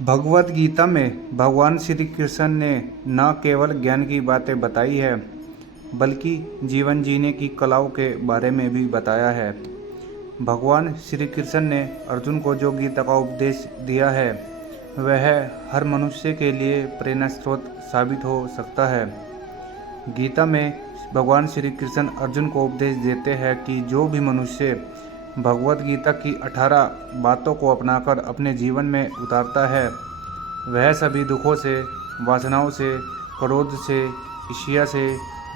भगवत गीता में भगवान श्री कृष्ण ने न केवल ज्ञान की बातें बताई है बल्कि जीवन जीने की कलाओं के बारे में भी बताया है। भगवान श्री कृष्ण ने अर्जुन को जो गीता का उपदेश दिया है वह हर मनुष्य के लिए प्रेरणा स्रोत साबित हो सकता है। गीता में भगवान श्री कृष्ण अर्जुन को उपदेश देते हैं कि जो भी मनुष्य भगवत गीता की 18 बातों को अपनाकर अपने जीवन में उतारता है वह सभी दुखों से, वासनाओं से, क्रोध से, ईर्ष्या से,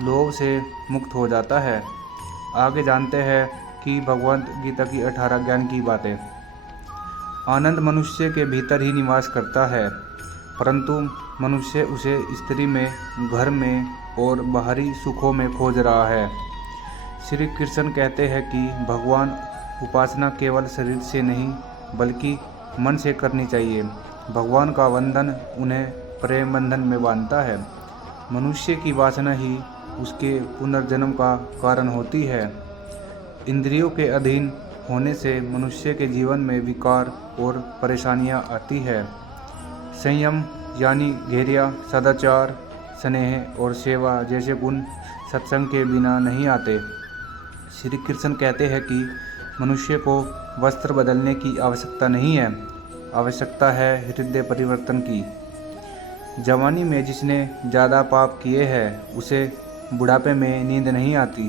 लोभ से मुक्त हो जाता है। आगे जानते हैं कि भगवत गीता की 18 ज्ञान की बातें। आनंद मनुष्य के भीतर ही निवास करता है, परंतु मनुष्य उसे स्त्री में, घर में और बाहरी सुखों में खोज रहा है। श्री कृष्ण कहते हैं कि भगवान उपासना केवल शरीर से नहीं बल्कि मन से करनी चाहिए। भगवान का वंदन उन्हें प्रेम बंधन में बांधता है। मनुष्य की वासना ही उसके पुनर्जन्म का कारण होती है। इंद्रियों के अधीन होने से मनुष्य के जीवन में विकार और परेशानियां आती है। संयम यानी धैर्य, सदाचार, स्नेह और सेवा जैसे गुण सत्संग के बिना नहीं आते। श्री कृष्ण कहते हैं कि मनुष्य को वस्त्र बदलने की आवश्यकता नहीं है, आवश्यकता है हृदय परिवर्तन की। जवानी में जिसने ज़्यादा पाप किए हैं उसे बुढ़ापे में नींद नहीं आती।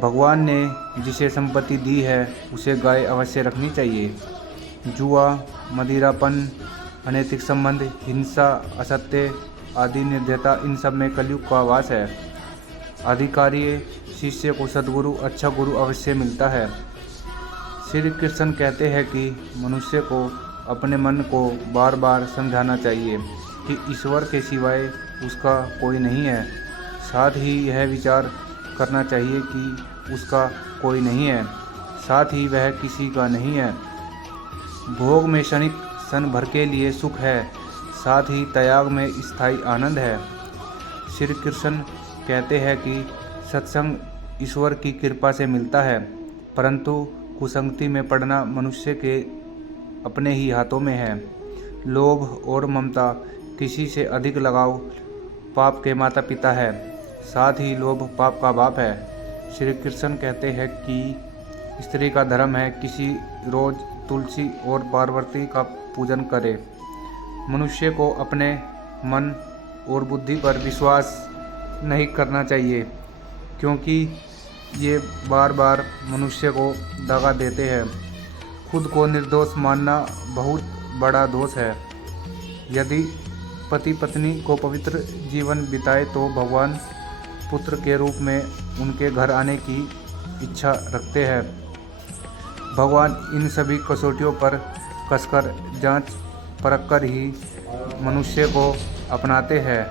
भगवान ने जिसे संपत्ति दी है उसे गाय अवश्य रखनी चाहिए। जुआ, मदिरापन, अनैतिक संबंध, हिंसा, असत्य आदि निर्दयता, इन सब में कलयुग का वास है। अधिकारी शिष्य को सद्गुरु, अच्छा गुरु अवश्य मिलता है। श्री कृष्ण कहते हैं कि मनुष्य को अपने मन को बार बार समझाना चाहिए कि ईश्वर के सिवाय उसका कोई नहीं है। साथ ही यह विचार करना चाहिए कि उसका कोई नहीं है, साथ ही वह किसी का नहीं है। भोग में क्षणिक क्षण भर के लिए सुख है, साथ ही त्याग में स्थायी आनंद है। श्री कृष्ण कहते हैं कि सत्संग ईश्वर की कृपा से मिलता है, परंतु कुसंगति में पड़ना मनुष्य के अपने ही हाथों में है। लोभ और ममता, किसी से अधिक लगाव पाप के माता पिता है, साथ ही लोभ पाप का बाप है। श्री कृष्ण कहते हैं कि स्त्री का धर्म है किसी रोज तुलसी और पार्वती का पूजन करे। मनुष्य को अपने मन और बुद्धि पर विश्वास नहीं करना चाहिए, क्योंकि ये बार बार मनुष्य को दगा देते हैं। खुद को निर्दोष मानना बहुत बड़ा दोष है। यदि पति पत्नी को पवित्र जीवन बिताए तो भगवान पुत्र के रूप में उनके घर आने की इच्छा रखते हैं। भगवान इन सभी कसौटियों पर कसकर जांच परख कर ही मनुष्य को अपनाते हैं।